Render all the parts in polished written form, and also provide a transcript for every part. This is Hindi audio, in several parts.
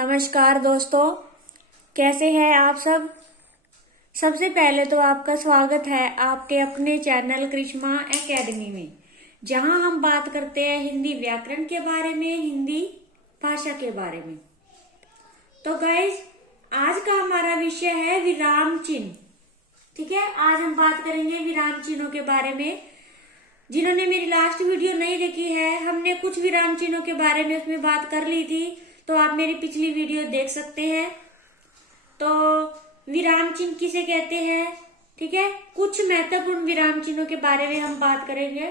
नमस्कार दोस्तों, कैसे हैं आप सब। सबसे पहले तो आपका स्वागत है आपके अपने चैनल करिश्मा एकेडमी में, जहां हम बात करते हैं हिंदी व्याकरण के बारे में, हिंदी भाषा के बारे में। तो गाइज, आज का हमारा विषय है विराम चिन्ह। ठीक है, आज हम बात करेंगे विराम चिन्हों के बारे में। जिन्होंने मेरी लास्ट वीडियो नहीं देखी है, हमने कुछ विराम चिन्हों के बारे में उसमें बात कर ली थी, तो आप मेरी पिछली वीडियो देख सकते हैं। तो विराम चिन्ह किसे कहते हैं, ठीक है, कुछ महत्वपूर्ण विराम चिन्हों के बारे में हम बात करेंगे।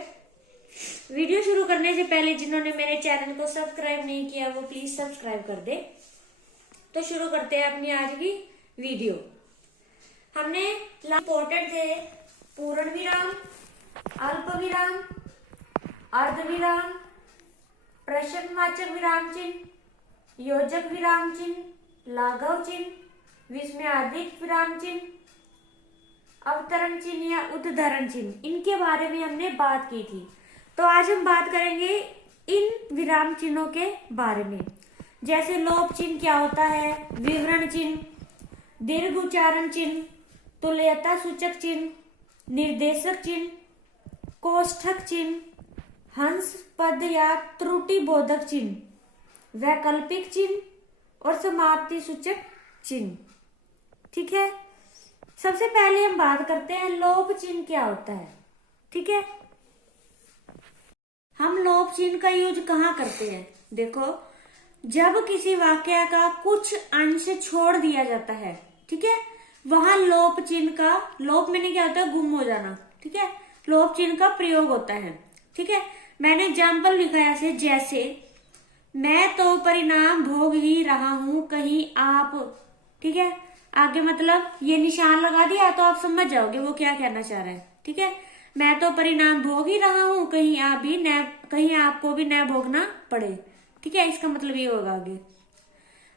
वीडियो शुरू करने से पहले जिन्होंने मेरे चैनल को सब्सक्राइब नहीं किया वो प्लीज सब्सक्राइब कर दे। तो शुरू करते हैं अपनी आज की वीडियो। हमने इंपॉर्टेंट थे पूर्ण विराम, अल्प विराम, अर्ध विराम, प्रश्नवाचक विराम चिन्ह, योजक विराम चिन्ह, लाघव चिन्ह, विस्मयादिक विराम चिन्ह, अवतरण चिन्ह या उद्धरण चिन्ह, इनके बारे में हमने बात की थी। तो आज हम बात करेंगे इन विराम चिन्हों के बारे में। जैसे लोप चिन्ह क्या होता है, विवरण चिन्ह, दीर्घ उच्चारण चिन्ह, तुल्यता सूचक चिन्ह, निर्देशक चिन्ह, कोष्ठक चिन्ह, हंस पद या त्रुटि बोधक चिन्ह, वैकल्पिक चिन्ह और समाप्ति सूचक चिन्ह। ठीक है, सबसे पहले हम बात करते हैं लोप चिन्ह क्या होता है। ठीक है, हम लोप चिन्ह का यूज कहाँ करते हैं। देखो, जब किसी वाक्य का कुछ अंश छोड़ दिया जाता है, ठीक है, वहां लोप चिन्ह का, लोप मैंने क्या होता है, गुम हो जाना, ठीक है, लोप चिन्ह का प्रयोग होता है। ठीक है, मैंने एग्जाम्पल लिखा है ऐसे, जैसे मैं तो परिणाम भोग ही रहा हूं कहीं आप, ठीक है, आगे मतलब ये निशान लगा दिया तो आप समझ जाओगे वो क्या कहना चाह रहा है। ठीक है, मैं तो परिणाम भोग ही रहा हूं कहीं आप भी न, कहीं आपको भी न भोगना पड़े। ठीक है, इसका मतलब ये होगा।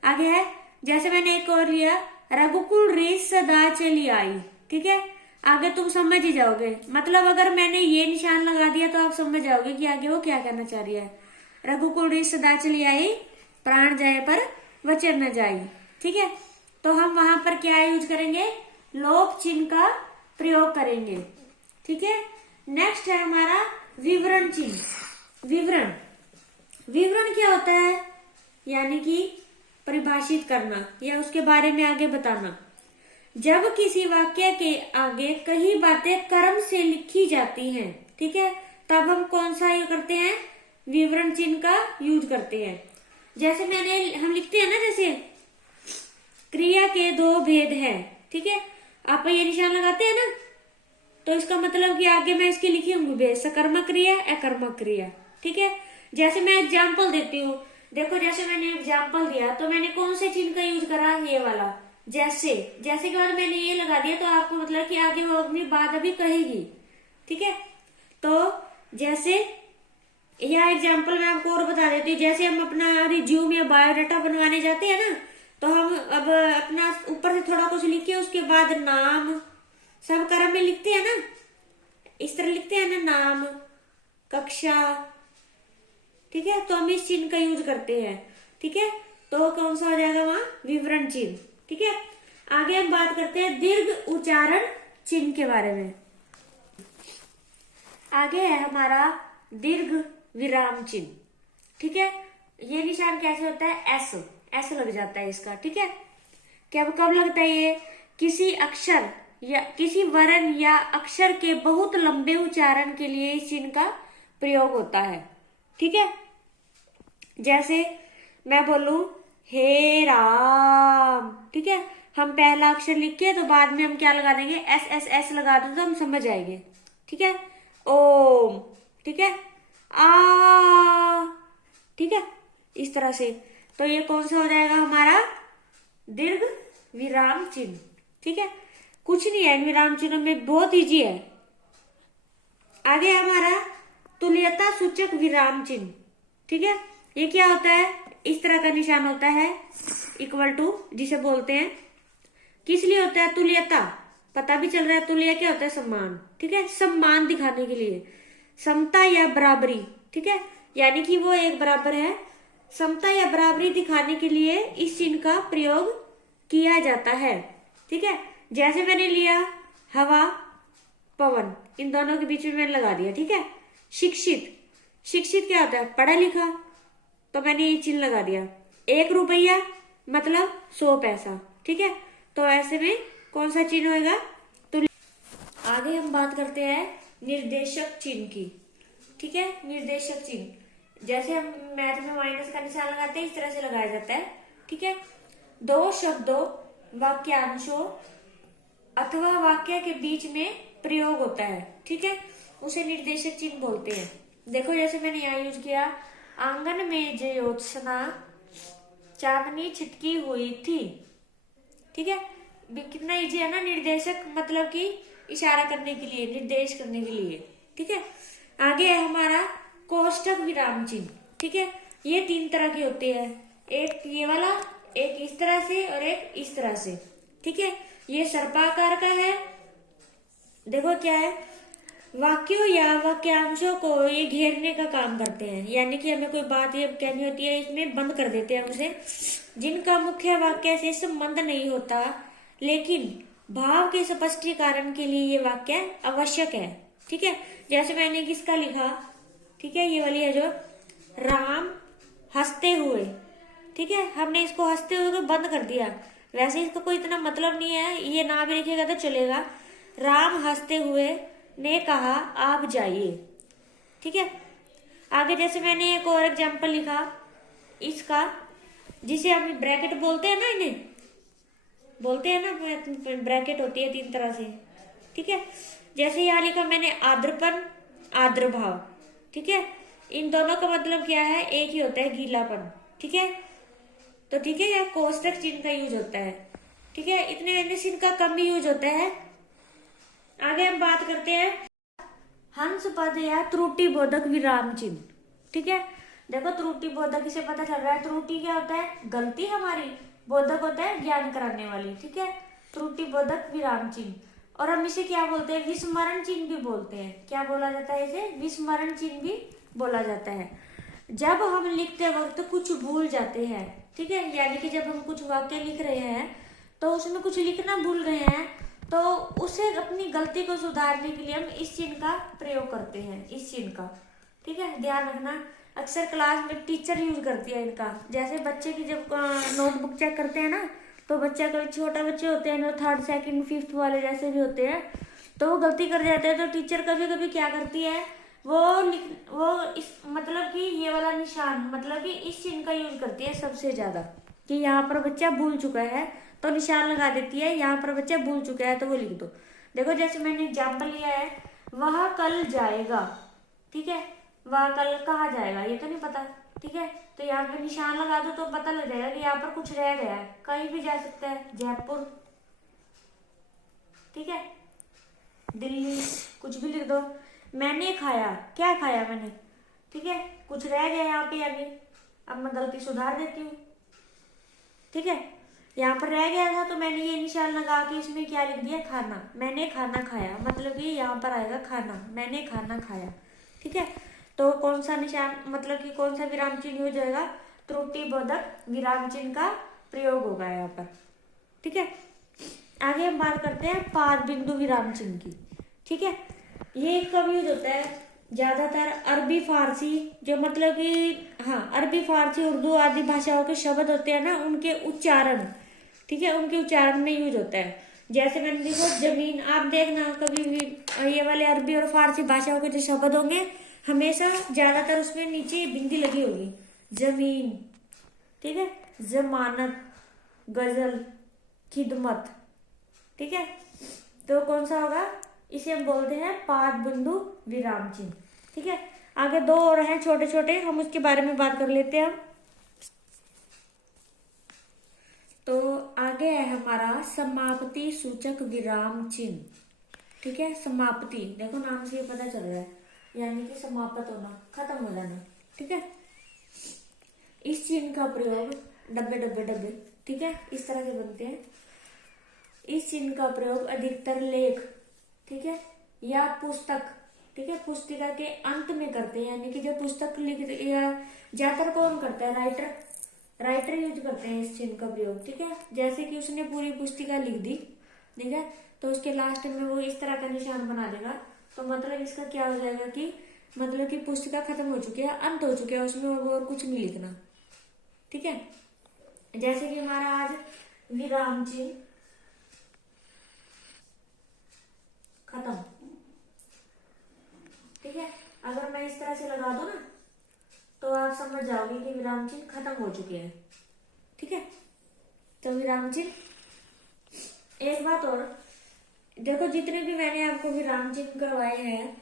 आगे है, जैसे मैंने एक और लिया, रघुकुल रीत सदा चली आई। ठीक है, आगे तुम समझ ही जाओगे, मतलब अगर मैंने ये निशान लगा दिया तो आप समझ जाओगे कि आगे वो क्या कहना चाह रही है। रघुकुल रीत सदा चली आई, प्राण जाए पर वचन न जाई। ठीक है, तो हम वहां पर क्या यूज करेंगे, लोप चिन्ह का प्रयोग करेंगे। ठीक है, नेक्स्ट है हमारा विवरण चिन्ह। विवरण, विवरण क्या होता है, यानी कि परिभाषित करना या उसके बारे में आगे बताना। जब किसी वाक्य के आगे कई बातें क्रम से लिखी जाती हैं, ठीक है, तब हम कौन सा यूज करते हैं, विवरण चिन्ह का यूज करते हैं। जैसे हम लिखते हैं ना, जैसे क्रिया के दो भेद हैं, ठीक है, आप ये निशान लगाते हैं ना, तो इसका मतलब कि आगे मैं इसकी लिखी हूँ भेद, सकर्मक क्रिया, अकर्मक क्रिया। ठीक है, जैसे मैं एग्जाम्पल देती हूँ, देखो जैसे मैंने एग्जाम्पल दिया तो मैंने कौन से चिन्ह का यूज करा, ये वाला, जैसे, जैसे के बाद मैंने ये लगा दिया तो आपको मतलब कि आगे वो अपनी बात अभी कहेगी। ठीक है, तो जैसे यह एग्जाम्पल मैं आपको और बता देती हूँ। जैसे हम अपना रिज्यूम या बायोडाटा बनवाने जाते हैं ना, तो हम अब अपना ऊपर से थोड़ा कुछ लिख के उसके बाद नाम सब क्रम में लिखते हैं ना, इस तरह लिखते हैं ना, नाम, कक्षा। ठीक है, तो हम इस चिन्ह का यूज करते हैं। ठीक है, तो कौन सा हो जाएगा वहां, विवरण चिन्ह। ठीक है, आगे हम बात करते हैं दीर्घ उच्चारण चिन्ह के बारे में। आगे है हमारा दीर्घ विराम चिन्ह। ठीक है, ये निशान कैसे होता है, ऐसे लग जाता है इसका। ठीक है, क्या कब लगता है ये, किसी अक्षर या किसी वर्ण या अक्षर के बहुत लंबे उच्चारण के लिए इस चिन्ह का प्रयोग होता है। ठीक है, जैसे मैं बोलूं हे राम, ठीक है, हम पहला अक्षर लिख के तो बाद में हम क्या लगा देंगे, एस एस एस लगा दो तो हम समझ जाएंगे। ठीक है, ओम, ठीक है, आ, ठीक है, इस तरह से। तो ये कौन सा हो जाएगा हमारा, दीर्घ विराम चिन्ह। ठीक है, कुछ नहीं है इन विराम चिन्हों में, बहुत इजी है। आगे हमारा तुल्यता सूचक विराम चिन्ह। ठीक है, ये क्या होता है, इस तरह का निशान होता है, इक्वल टू जिसे बोलते हैं, किस लिए होता है, तुल्यता, पता भी चल रहा है, तुल्य क्या होता है, सम्मान। ठीक है, सम्मान दिखाने के लिए, समता या बराबरी। ठीक है, यानी कि वो एक बराबर है, समता या बराबरी दिखाने के लिए इस चिन्ह का प्रयोग किया जाता है। ठीक है, जैसे मैंने लिया हवा, पवन, इन दोनों के बीच में मैंने लगा दिया। ठीक है, शिक्षित, शिक्षित क्या होता है? पढ़ा लिखा, तो मैंने ये चिन्ह लगा दिया। 1 रुपया मतलब 100 पैसा। ठीक है, तो ऐसे में कौन सा चिन्ह होगा? तो आगे हम बात करते हैं निर्देशक चिन्ह की। ठीक है, निर्देशक चिन्ह जैसे हम मैथ में माइनस का निशान लगाते हैं, इस तरह से लगाया जाता है। ठीक है, 2 शब्दों, वाक्यांशों अथवा वाक्य के बीच में प्रयोग होता है। ठीक है, उसे निर्देशक चिन्ह बोलते हैं। देखो जैसे मैंने यहाँ यूज किया, आंगन में ज्योत्सना चांदनी छिटकी हुई थी। ठीक है, कितना इजी है ना। निर्देशक मतलब कि इशारा करने के लिए, निर्देश करने के लिए। ठीक है, आगे है हमारा कोष्टक विराम चिन्ह। ठीक है, ये 3 तरह के होते हैं, एक ये वाला, एक इस तरह से और एक इस तरह से। ठीक है, ये सर्पाकार का है। देखो क्या है, वाक्यों या वाक्यांशों को ये घेरने का काम करते हैं, यानी कि हमें कोई बात ये कहनी होती है, इसमें बंद कर देते हैं उसे, जिनका मुख्य वाक्य से संबंध नहीं होता, लेकिन भाव के स्पष्टीकरण के लिए ये वाक्य आवश्यक है। ठीक है, जैसे मैंने किसका लिखा, ठीक है, ये वाली है जो राम हंसते हुए। ठीक है, हमने इसको हंसते हुए को बंद कर दिया, वैसे इसका कोई इतना मतलब नहीं है, ये ना भी लिखेगा तो चलेगा। राम हंसते हुए ने कहा आप जाइए। ठीक है, आगे जैसे मैंने एक और एग्जाम्पल लिखा इसका, जिसे हम ब्रैकेट बोलते हैं ना, इन्हें बोलते हैं ना, ब्रैकेट होती है 3 तरह से। ठीक है, जैसे यहाँ लिखा मैंने आर्द्रपन, आर्द्रभाव। ठीक है, इन दोनों का मतलब क्या है? एक ही होता है, गीलापन। ठीक है, तो ठीक है, यह कोष्टक चिन्ह का यूज होता है। ठीक है, इतने चिन्ह का कम ही यूज होता है। आगे हम बात करते हैं हंस पद या त्रुटि बोधक विराम चिन्ह। ठीक है, देखो त्रुटि बोधक इसे पता चल रहा है, त्रुटि क्या होता है? गलती हमारी, बोधक होता है ज्ञान कराने वाली। ठीक है, त्रुटि बोधक विराम चिन्ह, और हम इसे क्या बोलते हैं? विस्मरण चिन्ह भी बोलते हैं। क्या बोला जाता है इसे? विस्मरण चिन्ह भी बोला जाता है। जब हम लिखते वक्त कुछ भूल जाते हैं, ठीक है, यानी कि जब हम कुछ वाक्य लिख रहे हैं तो उसमें कुछ लिखना भूल गए हैं, तो उसे अपनी गलती को सुधारने के लिए हम इस चिन्ह का प्रयोग करते हैं, इस चिन्ह का। ठीक है, ध्यान रखना, अक्सर क्लास में टीचर यूज करती है इनका। जैसे बच्चे की जब नोटबुक चेक करते हैं ना, तो बच्चा कभी छोटा बच्चे होते हैं ना, 3rd, 2nd, 5th वाले जैसे भी होते हैं, तो वो गलती कर जाते हैं, तो टीचर कभी कभी क्या करती है, वो इस मतलब कि ये वाला निशान, मतलब कि इस चिन्ह का यूज करती है सबसे ज्यादा, कि यहाँ पर बच्चा भूल चुका है तो निशान लगा देती है, यहाँ पर बच्चा भूल चुका है तो वो लिख दो। देखो जैसे मैंने एग्जाम्पल लिया है, वह कल जाएगा। ठीक है, वह कल कहाँ जाएगा ये तो नहीं पता। ठीक है, तो यहाँ पे निशान लगा दो तो पता लग जाएगा कि यहाँ पर कुछ रह गया है, कहीं भी जा सकता है, जयपुर, ठीक है, दिल्ली, कुछ भी लिख दो। मैंने खाया, क्या खाया मैंने, ठीक है, कुछ रह गया यहाँ पे, यानी अब मैं गलती सुधार देती हूँ। ठीक है, यहाँ पर रह गया था तो मैंने ये निशान लगा के इसमें क्या लिख दिया? खाना। मैंने खाना खाया, मतलब कि यहाँ पर आएगा खाना, मैंने खाना खाया। ठीक है, तो कौन सा निशान, मतलब कि कौन सा विराम चिन्ह हो जाएगा? त्रुटि बोधक विराम चिन्ह का प्रयोग होगा यहाँ पर। ठीक है, आगे हम बात करते हैं पाद बिंदु विराम चिन्ह की। ठीक है, ये कब यूज होता है? ज्यादातर अरबी फारसी, जो मतलब कि हाँ, अरबी फारसी उर्दू आदि भाषाओं के शब्द होते हैं ना, उनके उच्चारण, ठीक है, उनके उच्चारण में यूज होता है। जैसे मैंने देखो जमीन, आप देखना कभी भी ये वाले अरबी और फारसी भाषाओं के जो शब्द होंगे, हमेशा ज्यादातर उसमें नीचे बिंदी लगी होगी, जमीन, ठीक है, जमानत, गजल, खिदमत। ठीक है, तो कौन सा होगा? इसे हम बोलते हैं पाद बिंदु विराम चिन्ह। ठीक है, आगे 2 और हैं छोटे छोटे, हम उसके बारे में बात कर लेते हैं। तो आगे है हमारा समाप्ति सूचक विराम चिन्ह। ठीक है, समाप्ति, देखो नाम से ये पता चल रहा है, यानी कि समाप्त होना, खत्म हो जाना। ठीक है, इस चिन्ह का प्रयोग डब्बे डब्बे डब्बे, ठीक है, इस तरह के बनते हैं। इस चिन्ह का प्रयोग अधिकतर लेख, ठीक है, या पुस्तक ठीक है, पुस्तिका के अंत में करते हैं, यानी कि जब पुस्तक लिखते या ज्यादातर कौन करता है, राइटर यूज करते हैं इस चिन्ह का प्रयोग। ठीक है, जैसे कि उसने पूरी पुस्तिका लिख दी, ठीक है, तो उसके लास्ट में वो इस तरह का निशान बना देगा, तो मतलब इसका क्या हो जाएगा कि मतलब कि पुस्तिका खत्म हो चुकी है, अंत हो चुकी है, उसमें और कुछ नहीं लिखना। ठीक है, जैसे कि हमारा आज विराम चिन्ह खत्म। ठीक है, अगर मैं इस तरह से लगा दूं ना तो आप समझ जाओगे कि विराम चिन्ह खत्म हो चुके हैं। ठीक है, तो विराम चिन्ह। एक बात और देखो, जितने भी मैंने आपको विराम चिन्ह करवाए हैं,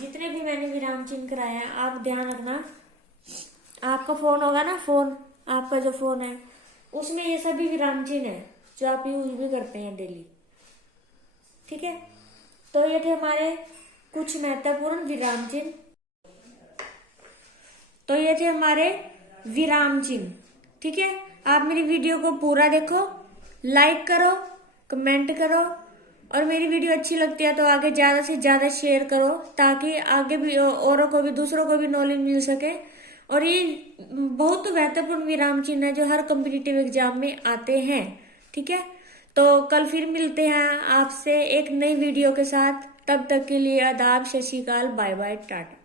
जितने भी मैंने विराम चिन्ह कराए हैं, आप ध्यान रखना, आपका फोन होगा ना, फोन आपका जो फोन है उसमें ये सभी विराम चिन्ह है जो आप यूज भी करते हैं डेली। ठीक है, तो ये थे हमारे कुछ महत्वपूर्ण विराम चिन्ह। तो ये थे हमारे विराम चिन्ह। ठीक है, आप मेरी वीडियो को पूरा देखो, लाइक करो, कमेंट करो, और मेरी वीडियो अच्छी लगती है तो आगे ज्यादा से ज्यादा शेयर करो, ताकि आगे भी औरों को भी, दूसरों को भी नॉलेज मिल सके। और ये बहुत महत्वपूर्ण विराम चिन्ह है जो हर कॉम्पिटिटिव एग्जाम में आते हैं। ठीक है, तो कल फिर मिलते हैं आपसे एक नई वीडियो के साथ। तब तक के लिए आदाब, सत श्री अकाल, बाय बाय, टाटा।